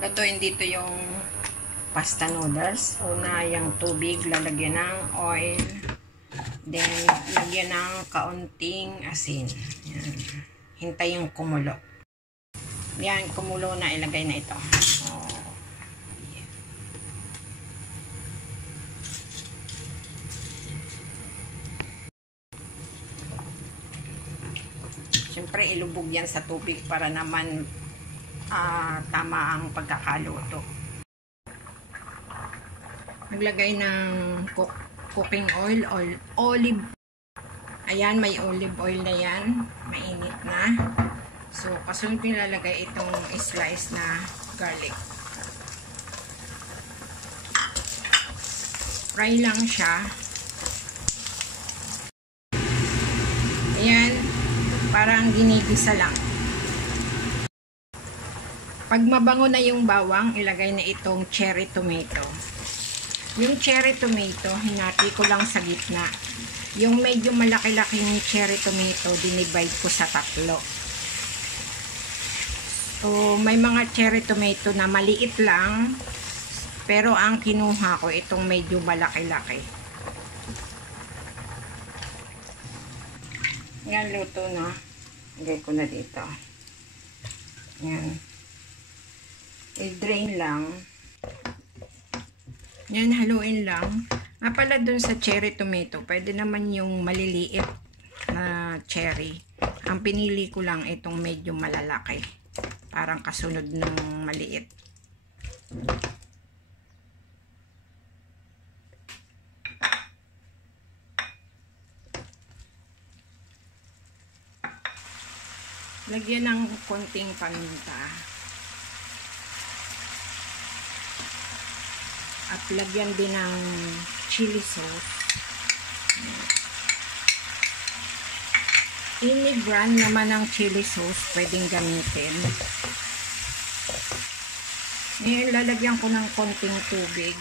Lutuin dito yung pasta noodles. Una, yung tubig, lalagyan ng oil. Then, lagyan ng kaunting asin. Yan. Hintay yung kumulo. Yan, kumulo na, ilagay na ito. Siyempre, ilubog yan sa tubig para naman tama ang pagkakaluto. Naglagay ng cooking oil, olive. Ayan, may olive oil na yan. Mainit na. So, kasunod ko nilalagay itong slice na garlic. Fry lang siya. Ayan, parang ginigisa lang. Pag mabango na yung bawang, ilagay na itong cherry tomato. Yung cherry tomato, hinati ko lang sa gitna. Yung medyo malaki-laking cherry tomato, dinivide ko sa tatlo. So, may mga cherry tomato na maliit lang, pero ang kinuha ko, itong medyo malaki-laki. Yan, luto na. Lagay ko na dito. Yan. I-drain lang. Yan, haluin lang. Pala dun sa cherry tomato, pwede naman yung maliliit na cherry. Ang pinili ko lang itong medyo malalaki. Parang kasunod ng maliit. Lagyan ng konting paminta. At lagyan din ng chili sauce. Any brand naman ng chili sauce pwedeng gamitin. Ngayon, lalagyan ko ng konting tubig.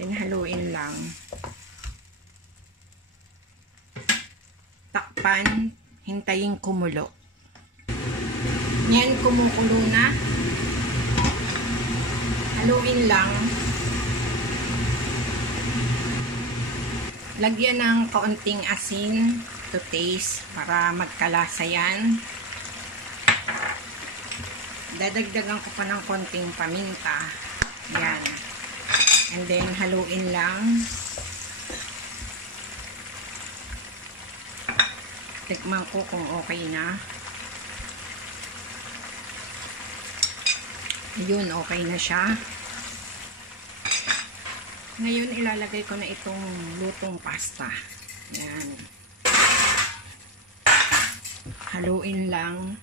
Then, haluin lang. Takpan, hintayin kumulo. Yan, kumukulo na. Haluin lang. Lagyan ng kaunting asin to taste para magkalasa yan. Dadagdagan ko pa ng konting paminta. Yan. And then, haluin lang. Tikman ko kung okay na. Yun, okay na siya. Ngayon, ilalagay ko na itong lutong pasta. Yan. Haluin lang.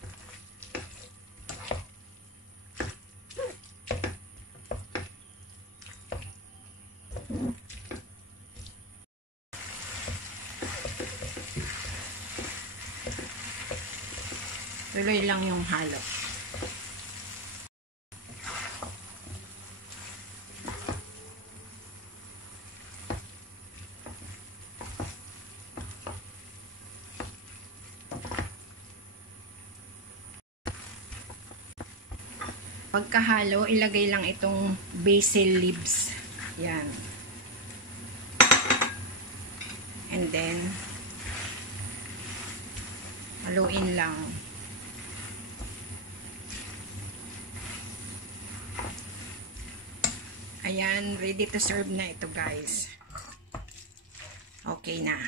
Tuloy lang yung halo. Pagkahalo, ilagay lang itong basil leaves. Yan. And then, haluin lang. Ayan, ready to serve na ito, guys. Okay na.